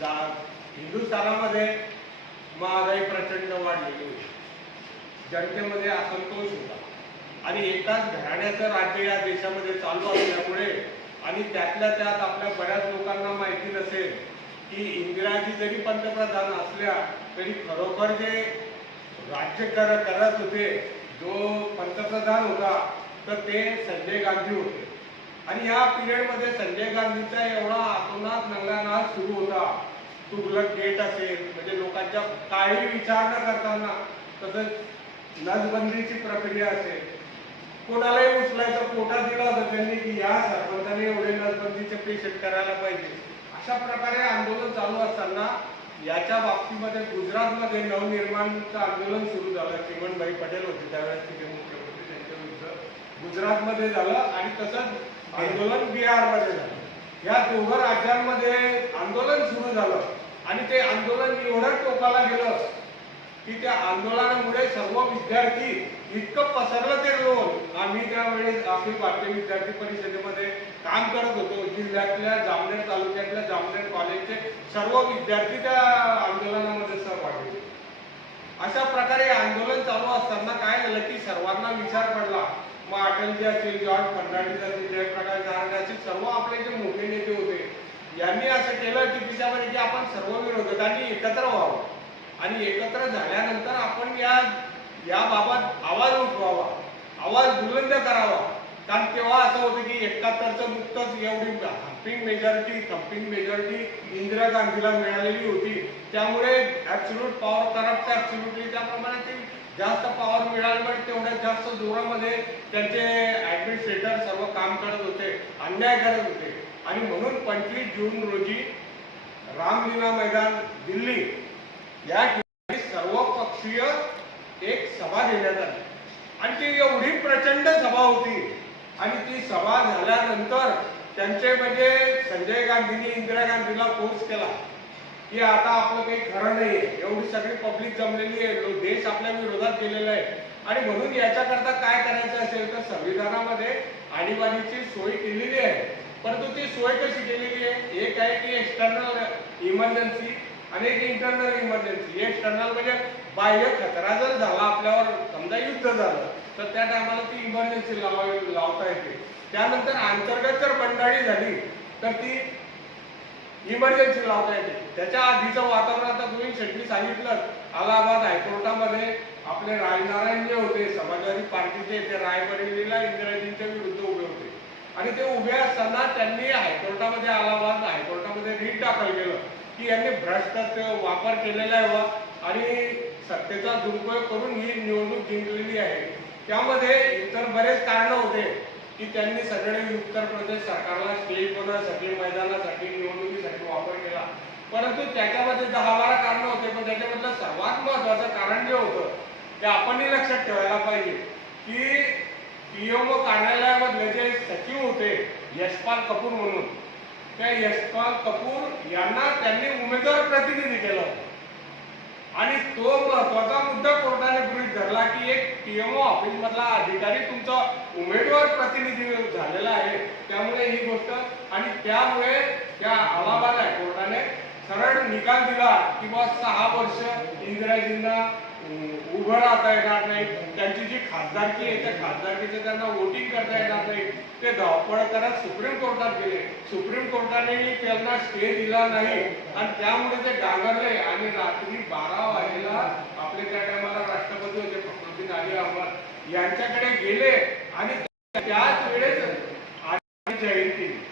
जा हिंदुस्थानामध्ये महागाई प्रचंड वाढलेली होती. जनतेमध्ये असंतोष होता. आणि एकाच घराण्याचं राज्य या देशामध्ये चालू असल्यामुळे आणि त्यातल्या त्यात आपल्या बऱ्याच लोकांना माहिती नसेल की इंदिराजी जरी पंतप्रधान असल्या तरी खरोखर जे राज्य कर करत होते जो पंतप्रधान होता तर ते संजय गांधी होते. आणि या पिरियडमध्ये संजय गांधीचा एवढा आतोनात नंगानाथ सुरू होता. तुगलक गेट असेल म्हणजे लोकांच्या काही विचार न करताना तसंच नसबंदीची प्रक्रिया असेल. कोणालाही उचलायचा कोटा दिला होता त्यांनी की या सरपंचाने एवढे नसबंदीचे पेशंट करायला पाहिजे. अशा प्रकारे आंदोलन चालू असताना याच्या बाबतीमध्ये गुजरातमध्ये नवनिर्माणचं आंदोलन सुरू झालं. चिमणभाई पटेल होते त्यावेळेस तिथे मुख्यमंत्री त्यांच्या विरुद्ध गुजरातमध्ये झालं आणि तसंच आंदोलन बिहारमध्ये झालं. या दोघं राज्यांमध्ये आंदोलन सुरू झालं. आणि ते आंदोलन एवढं टोकाला गेलं की त्या आंदोलनामुळे सर्व विद्यार्थी इतकं पसरलं ते रोल आम्ही त्यावेळेस आपली भारतीय विद्यार्थी परिषदेमध्ये काम करत होतो. जिल्ह्यातल्या जामनेर तालुक्यातल्या जामनेर कॉलेजचे सर्व विद्यार्थी त्या आंदोलनामध्ये सहभागी होते. अशा प्रकारे आंदोलन चालू असताना काय झालं की सर्वांना विचार पडला. मग अटलजी असतील जॉर्ज फर्नांडिस असतील जयप्रकाश नारायण असतील सर्व आपले जे मोठे नेते होते यांनी असं केलं की तिच्यामध्ये की आपण सर्व विरोधकांनी एकत्र व्हावं. आणि एकत्र झाल्यानंतर आपण या याबाबत आवाज उठवावा आवाज बुलंद करावा. कारण तेव्हा असं होतं की एकाहत्तरचं नुकतंच एवढी humping majority thumping majority Indira गांधीला मिळालेली होती. त्यामुळे ऍब्सोल्यूट पॉवर करप्ट ऍब्सोल्युटली त्याप्रमाणे ते जास्त पॉवर मिळाल्यामुळे म्हणजे तेवढ्या जास्त जोरामध्ये त्यांचे ऍडमिनिस्ट्रेटर सर्व काम करत होते अन्याय करत होते. आणि म्हणून पंचवीस जून रोजी रामलीला मैदान दिल्ली या ठिकाणी सर्वपक्षीय एक सभा घेण्यात आली. आणि ती एवढी प्रचंड सभा होती. आणि ती सभा झाल्यानंतर त्यांचे म्हणजे संजय गांधींनी इंदिरा गांधीला फोर्स केला की आता आपलं काही खरं नाहीये. एवढी सगळी पब्लिक जमलेली आहे. देश आपल्या विरोधात गेलेला आहे. आणि म्हणून याच्याकरता काय करायचं असेल तर संविधानामध्ये आणीबाणीची सोय केलेली आहे. परंतु ती सोय कशी केलेली आहे? एक आहे की एक्सटर्नल इमर्जन्सी आणि एक इंटरनल इमर्जन्सी एक्सटर्नल म्हणजे बाह्य खतरा जर झाला आपल्यावर समजा युद्ध झालं तर त्या टायमाला ती इमर्जन्सी लावावी लावता येते. त्यानंतर अंतर्गत जर बंडाळी झाली तर ती इमर्जन्सी लावता येते. त्याच्या आधीचं वातावरण आता तुम्ही शेट्टी सांगितलं अलाहाबाद हायकोर्टामध्ये आपले राजनारायण जे होते समाजवादी पार्टीचे ते रायबरेलीला इंदिराजींच्या विरुद्ध आणि ते उभे असताना त्यांनी हायकोर्टामध्ये अलाहाबाद हायकोर्टामध्ये रीट दाखल केलं. की यांनी भ्रष्टाचा वापर केलेला आहे आणि सत्तेचा दुरुपयोग करून ही निवडणूक जिंकलेली आहे. त्यामध्ये इतर बरेच कारण होते की त्यांनी सगळे उत्तर प्रदेश सरकारला स्टेज बनवण्यासाठी मैदानासाठी निवडणुकीसाठी वापर केला. परंतु त्याच्यामध्ये दहा बारा कारण होते पण त्याच्यामधलं सर्वात महत्वाचं कारण जे होतं ते आपणही लक्षात ठेवायला पाहिजे की पीएमओ कार्यालयामधले जे सचिव होते यशपाल कपूर म्हणून. त्या यशपाल कपूर यांना त्यांनी उमेदवार प्रतिनिधी केलं होतं. आणि तो महत्त्वाचा मुद्दा कोर्टाने गृहित धरला की एक पीएमओ ऑफिस मधला अधिकारी तुमचा उमेदवार प्रतिनिधी झालेला आहे. त्यामुळे ही गोष्ट आणि त्यामुळे त्या अलाहाबाद हायकोर्टाने सरळ निकाल दिला किंवा सहा वर्ष इंदिराजींना उभं राहता येणार नाही. त्यांची जी खासदारकी आहे त्या खासदारकीचं त्यांना वोटिंग करता येणार नाही. ते धावपळ करत सुप्रीम कोर्टात गेले. सुप्रीम कोर्टाने त्यांना स्टे दिला नाही. आणि त्यामुळे ते डांगरले. आणि रात्री बारा वाजेला आपले त्या टायमाला राष्ट्रपती होते फखरुद्दीन अली अहमद. यांच्याकडे गेले. आणि त्याच वेळेस जयंती.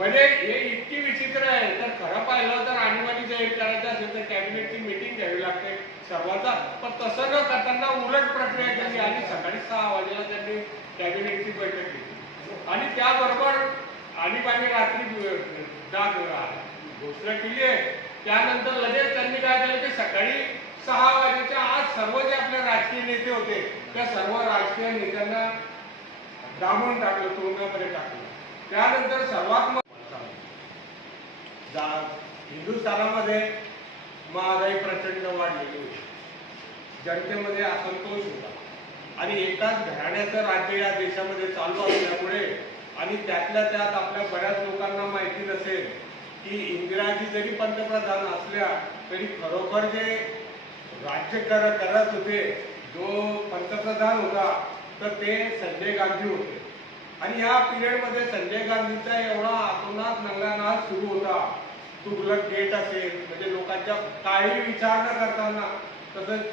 म्हणजे हे इतकी विचित्र आहे. तर खरं पाहिलं तर आणीबाणी जाहीर करायचं असेल तर कॅबिनेटची मीटिंग घ्यावी लागते सर्वांचा. पण तसं न करताना उलट प्रक्रिया केली आणि सकाळी सहा वाजेला त्यांनी कॅबिनेटची बैठक घेतली. आणि त्याबरोबर आणीबाणी रात्री डाग घोषणा केली आहे. त्यानंतर लगेच त्यांनी काय केलं की सकाळी सहा वाजेच्या आज सर्व जे आपले राजकीय नेते होते त्या सर्व राजकीय नेत्यांना डांबून टाकलं तोंडामध्ये टाकलं. त्यानंतर सर्वात जा- हिंदुस्थानामध्ये महागाई प्रचंड वाढलेली होती. जनतेमध्ये असंतोष होता. आणि एकाच घराण्याचं राज्य या देशामध्ये चालू असल्यामुळे आणि त्यातल्या त्यात आपल्या बऱ्याच लोकांना माहिती नसेल की इंदिराजी जरी पंतप्रधान असल्या तरी खरोखर जे राज्य कर करत होते जो पंतप्रधान होता तर ते संजय गांधी होते. आणि या पिरियडमध्ये संजय गांधीचा एवढा आतोनात नंगानाथ सुरू होता. तुगलक गेट असेल म्हणजे लोकांच्या काही विचार न करताना तसंच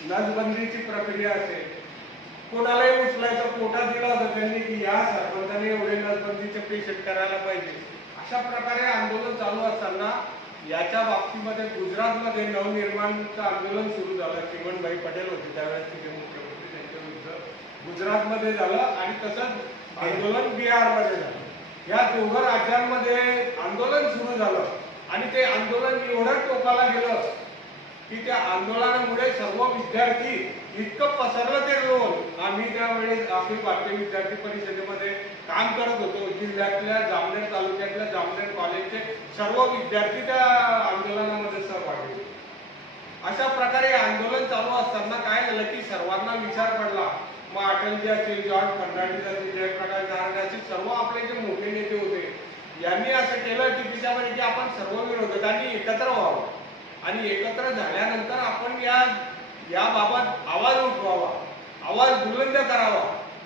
नसबंदीची प्रक्रिया असेल. कोणालाही उचलायचं कोटा दिला होता त्यांनी की या सरपंचाने एवढे नसबंदीचे पेशंट करायला पाहिजे. अशा प्रकारे आंदोलन चालू असताना याच्या बाबतीमध्ये गुजरातमध्ये नवनिर्माणचं आंदोलन सुरू झालं. चिमणभाई पटेल होते त्यावेळेस तिथे मुख्यमंत्री त्यांच्या विरुद्ध गुजरातमध्ये झालं आणि तसंच आंदोलन बिहारमध्ये झालं. या दोघं राज्यांमध्ये आंदोलन सुरू झालं. आणि ते आंदोलन एवढं टोकाला गेलं की त्या आंदोलनामुळे सर्व विद्यार्थी इतकं पसरलं ते रोल आम्ही त्यावेळेस आपली भारतीय विद्यार्थी परिषदेमध्ये काम करत होतो. जिल्ह्यातल्या जामनेर तालुक्यातल्या जामनेर कॉलेजचे सर्व विद्यार्थी त्या आंदोलनामध्ये सहभागी होते अशा प्रकारे आंदोलन चालू असताना काय झालं की सर्वांना विचार पडला. मग अटलजी असतील जॉर्ज फर्नांडिस असतील जयप्रकाश नारायण असतील सर्व आपले जे मोठे नेते होते यांनी असं केलं की तिच्यामध्ये की आपण सर्व विरोधकांनी एकत्र व्हावं. आणि एकत्र झाल्यानंतर आपण या याबाबत आवाज उठवावा आवाज बुलंद करावा.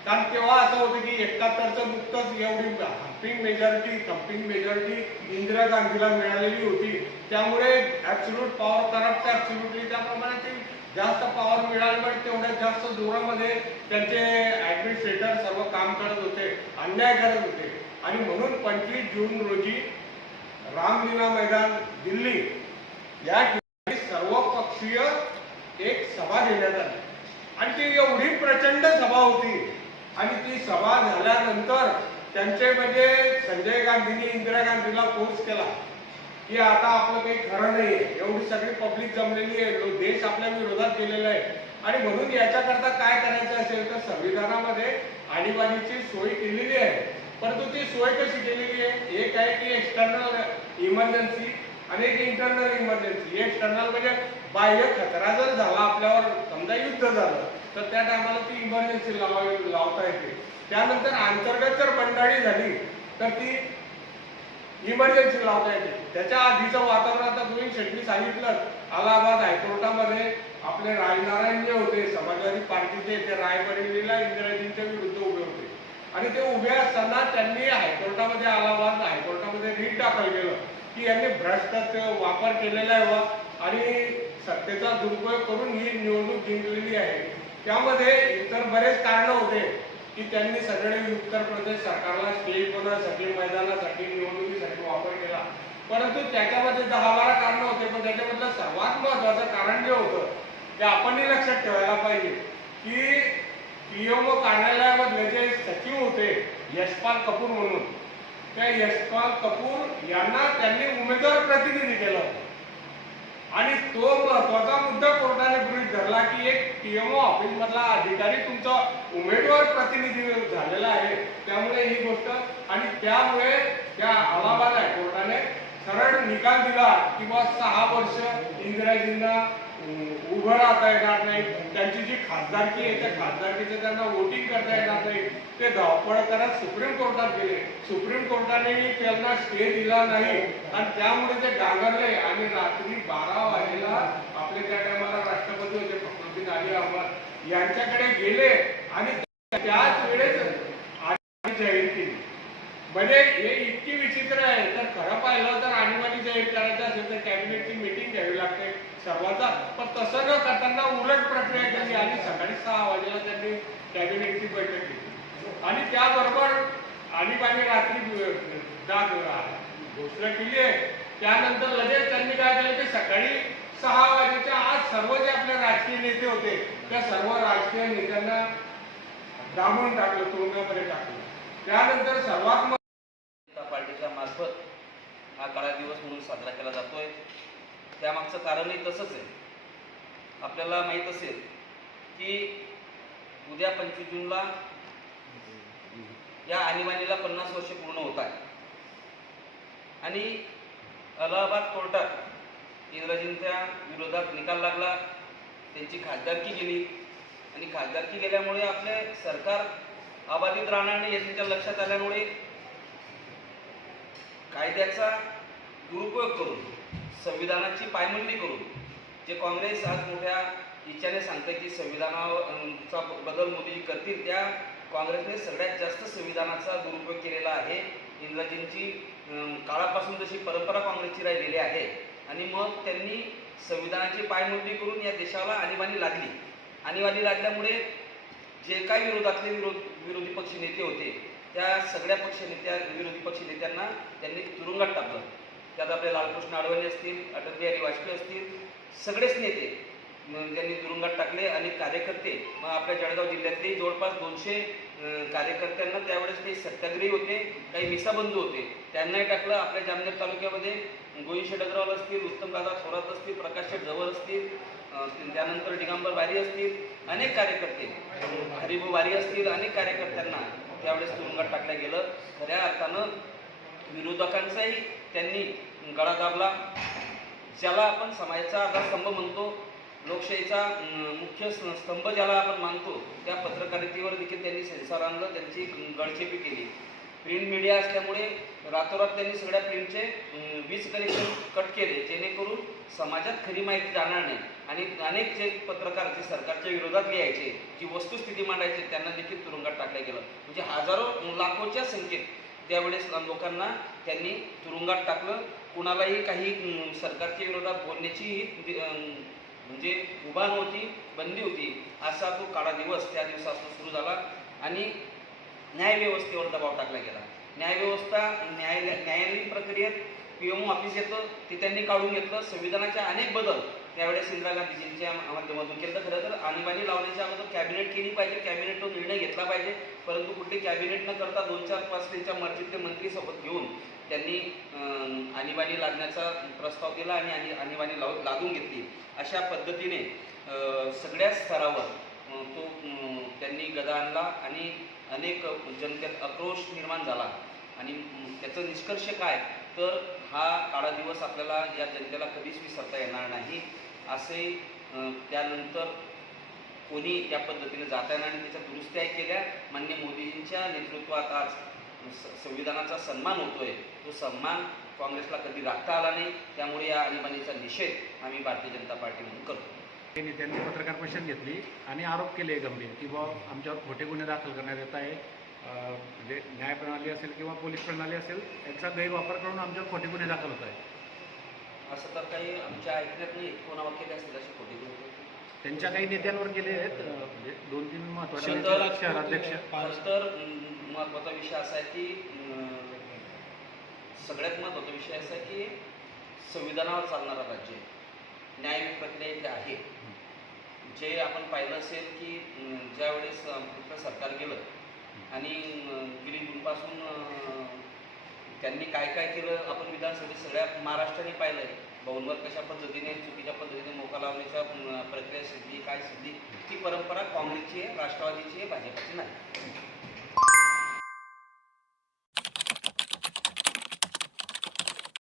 कारण तेव्हा असं होतं की एकाहत्तरचं नुकतंच एवढी humping majority thumping majority Indira गांधीला मिळालेली होती. त्यामुळे ऍब्सोल्यूट पॉवर करप्ट ऍब्सोल्युटली त्याप्रमाणे ते जास्त पॉवर मिळाल्यामुळे तेवढ्या जास्त जोरामध्ये त्यांचे ऍडमिनिस्ट्रेटर सर्व काम करत होते अन्याय करत होते. आणि म्हणून पंचवीस जून रोजी रामलीला मैदान दिल्ली या ठिकाणी सर्वपक्षीय एक सभा घेण्यात आली. आणि ती एवढी प्रचंड सभा होती. आणि ती सभा झाल्यानंतर त्यांचे म्हणजे संजय गांधींनी इंदिरा गांधीला फोर्स केला की आता आपलं काही खरं नाही एवढी सगळी पब्लिक जमलेली आहे. देश आपल्या विरोधात गेलेला आहे. आणि म्हणून याच्याकरता काय करायचं असेल तर संविधानामध्ये आणीबाणीची सोय केलेली आहे. परंतु ती सोय कशी केलेली आहे? एक आहे की एक्सटर्नल इमर्जन्सी आणि एक इंटरनल इमर्जन्सी एक्सटर्नल म्हणजे बाह्य खतरा जर झाला आपल्यावर समजा युद्ध झालं तर त्या टायमाला ती इमर्जन्सी लावावी लावता येते. त्यानंतर अंतर्गत जर बंडाळी झाली तर ती इमर्जन्सी लावता येते. त्याच्या आधीचं वातावरण आता तुम्ही शेट्टी सांगितलं अलाहाबाद हायकोर्टामध्ये आपले राजनारायण जे होते समाजवादी पार्टीचे ते रायबरेलीला इंदिराजींच्या विरुद्ध उभे होते. आणि ते उभे असताना त्यांनी हायकोर्टामध्ये अलाहाबाद हायकोर्टामध्ये रीट दाखल केलं. की यांनी भ्रष्टाचा वापर केलेला आहे व आणि सत्तेचा दुरुपयोग करून ही निवडणूक जिंकलेली आहे. त्यामध्ये इतर बरेच कारण होते की त्यांनी सगळे उत्तर प्रदेश सरकारला स्टेज मैदानासाठी निवडणुकीसाठी वापर केला. परंतु त्याच्यामध्ये दहा बारा कारण होते पण त्याच्यामधलं सर्वात महत्वाचं कारण जे होतं ते आपणही लक्षात ठेवायला पाहिजे की पीएमओ कार्यालयामधले जे सचिव होते यशपाल कपूर म्हणून. त्या यशपाल कपूर यांना त्यांनी उमेदवार प्रतिनिधी केलं होतं. आणि तो महत्त्वाचा मुद्दा कोर्टाने गृहित धरला की एक पीएमओ ऑफिस मधला अधिकारी तुमचा उमेदवार प्रतिनिधी झालेला आहे. त्यामुळे ही गोष्ट आणि त्यामुळे त्या अलाहाबाद हायकोर्टाने सरळ निकाल दिला किंवा सहा वर्ष इंदिराजींना उभं राहता येणार नाही. त्यांची जी खासदारकी आहे त्या खासदारकीचं त्यांना वोटिंग करता येणार नाही. ते धावपळ करत सुप्रीम कोर्टात गेले. सुप्रीम कोर्टाने त्यांना स्टे दिला नाही. आणि त्यामुळे ते डांगरले. आणि रात्री बारा वाजेला आपले त्या टायमाला राष्ट्रपती होते फखरुद्दीन आली अहमद यांच्याकडे गेले. आणि त्याच वेळेस आणीबाणी जाहीर केली. म्हणजे हे इतकी विचित्र आहे. तर खरं पाहिलं तर आणीबाणी जाहीर करायचं असेल तर कॅबिनेटची मीटिंग घ्यावी लागते सर्वांचा. पण तसं न करताना उलट प्रक्रिया केली आणि सकाळी सहा वाजेला त्यांनी कॅबिनेटची बैठक घेतली. आणि त्याबरोबर आणीबाणी रात्री दाग घोषणा केली आहे. त्यानंतर लगेच त्यांनी काय केलं की सकाळी सहा वाजेच्या आज सर्व जे आपले राजकीय नेते होते त्या सर्व राजकीय नेत्यांना डांबून टाकलं तुरुंगामध्ये टाकलं. त्यानंतर सर्वात जनता पार्टीच्या मार्फत हा काळा दिवस म्हणून साजरा केला जातोय. त्यामागचं कारणही तसंच आहे. आपल्याला माहीत असेल की उद्या पंचवीस जूनला या आणीबाणीला पन्नास वर्ष पूर्ण होत आहे. आणि अलाहाबाद कोर्टात इंग्रजींच्या विरोधात निकाल लागला. त्यांची खासदारकी गेली. आणि खासदारकी गेल्यामुळे आपले सरकार अबाधित राहणार नाही हे त्यांच्या लक्षात आल्यामुळे कायद्याचा दुरुपयोग करून संविधानाची पायमल्ली करून जे काँग्रेस आज मोठ्या इच्छाने सांगते की संविधानाचा बदल मोदीजी करतील त्या काँग्रेसने सगळ्यात जास्त संविधानाचा दुरुपयोग केलेला आहे. इंग्रजींची काळापासून जशी परंपरा काँग्रेसची राहिलेली आहे आणि मग त्यांनी संविधानाची पायमोडणी करून या देशाला आणीबाणी लागली आणीबाणी लागल्यामुळे जे काही विरोधातले विरोध विरोधी पक्ष नेते होते त्या सगळ्या पक्ष नेत्या विरोधी पक्ष नेत्यांना त्यांनी तुरुंगात टाकलं. त्यात आपले लालकृष्ण अडवाणी असतील अटल बिहारी वाजपेयी असतील सगळेच नेते त्यांनी तुरुंगात टाकले आणि कार्यकर्ते मग आपल्या जळगाव जिल्ह्यातले जवळपास दोनशे कार्यकर्त्यांना त्यावेळेस काही सत्याग्रही होते काही मिसाबंधू होते. त्यांनाही टाकलं आपल्या जामनेर तालुक्यामध्ये गोविंद शेठ अग्रवाल असतील उत्तमदादा थोरात असतील प्रकाश शेठ जवळ असतील त्यानंतर दिगंबर वारी असतील अनेक कार्यकर्ते हरिभाऊ वारी असतील अनेक कार्यकर्त्यांना त्यावेळेस तुरुंगात टाकलं गेलं. खऱ्या अर्थानं विरोधकांचाही त्यांनी गळा दाबला. ज्याला आपण समाजाचा आधारस्तंभ म्हणतो लोकशाहीचा मुख्य स्तंभ ज्याला आपण मानतो त्या पत्रकारितेवर देखील त्यांनी सेन्सॉर आणलं त्यांची गळचेपी केली. प्रिंट मीडिया असल्यामुळे रातोरात त्यांनी सगळ्या प्रिंटचे वीज कनेक्शन कट केले जेणेकरून समाजात खरी माहिती जाणार नाही. आणि अनेक जे पत्रकार जे सरकारच्या विरोधात लिहायचे जी वस्तुस्थिती मांडायची त्यांना देखील तुरुंगात टाकलं गेलं. म्हणजे हजारो लाखोच्या संख्येत त्यावेळेस लोकांना त्यांनी तुरुंगात टाकलं. कुणालाही काही सरकारच्या विरोधात बोलण्याची म्हणजे उभा नव्हती बंदी होती. असा तो काळा दिवस त्या दिवसापासून सुरू झाला आणि न्यायव्यवस्थेवर दबाव टाकला गेला. न्यायव्यवस्था न्यायालय न्यायालयीन प्रक्रियेत पी एम ऑफिस येतं ते त्यांनी काढून घेतलं. संविधानाच्या अनेक बदल त्यावेळेस इंदिरा गांधीजींच्या माध्यमातून केलं खरं तर आणीबाणी लावण्याच्या अगोदर कॅबिनेट केली पाहिजे कॅबिनेट तो निर्णय घेतला पाहिजे. परंतु कुठे कॅबिनेट न करता दोन चार पाच त्यांच्या मर्जीतले मंत्री सोबत घेऊन त्यांनी आणीबाणी लागण्याचा प्रस्ताव दिला आणि आणि आणीबाणी लाव लागून घेतली. अशा पद्धतीने सगळ्या स्तरावर तो त्यांनी गदा आणला आणि अनेक जनतेत आक्रोश निर्माण झाला. आणि त्याचं निष्कर्ष काय? तर हा काळा दिवस आपल्याला या जनतेला कधीच विसरता येणार नाही. असे त्यानंतर कोणी त्या पद्धतीने जाता येणार आणि त्याच्या दुरुस्त्या केल्या. मान्य मोदीजींच्या नेतृत्वात आज स- संविधानाचा सन्मान होतोय. तो सन्मान काँग्रेसला कधी राखता आला नाही त्यामुळे या आणीबाणीचा निषेध आम्ही भारतीय जनता पार्टी म्हणून करतो. ते नेत्यांनी पत्रकार परिषद घेतली आणि आरोप केले गंभीर की बा आमच्यावर खोटे गुन्हे दाखल करण्यात येत आहे. म्हणजे न्यायप्रणाली असेल किंवा पोलीस प्रणाली असेल याचा गैरवापर करून आमच्यावर खोटे गुन्हे दाखल होत आहे असं तर काही आमच्या ऐकण्यात नाही कोणावर केले असतील अशी खोटी. त्यांच्या काही नेत्यांवर केले आहेत म्हणजे दोन तीन महत्त्वाचे नेते, शहराध्यक्ष खरं तर अं, महत्त्वाचा विषय असा आहे की अं, सगळ्यात महत्त्वाचा विषय असा आहे की संविधानावर चालणारा राज्य आहे. न्याय प्रक्रिया इथे आहे जे आपण पाहिलं असेल की अं, ज्यावेळेस अं, सरकार गेलं आणि अं, गेली जूनपासून अं, त्यांनी काय काय केलं? आपण विधानसभेत सगळ्या महाराष्ट्राने पाहिलंय. बहुमत कशा पद्धतीने चुकीच्या पद्धतीने मोका लावण्याच्या प्रक्रिया सिद्धी काय सिद्धी ती परंपरा काँग्रेसची आहे राष्ट्रवादीची आहे भाजपची नाही.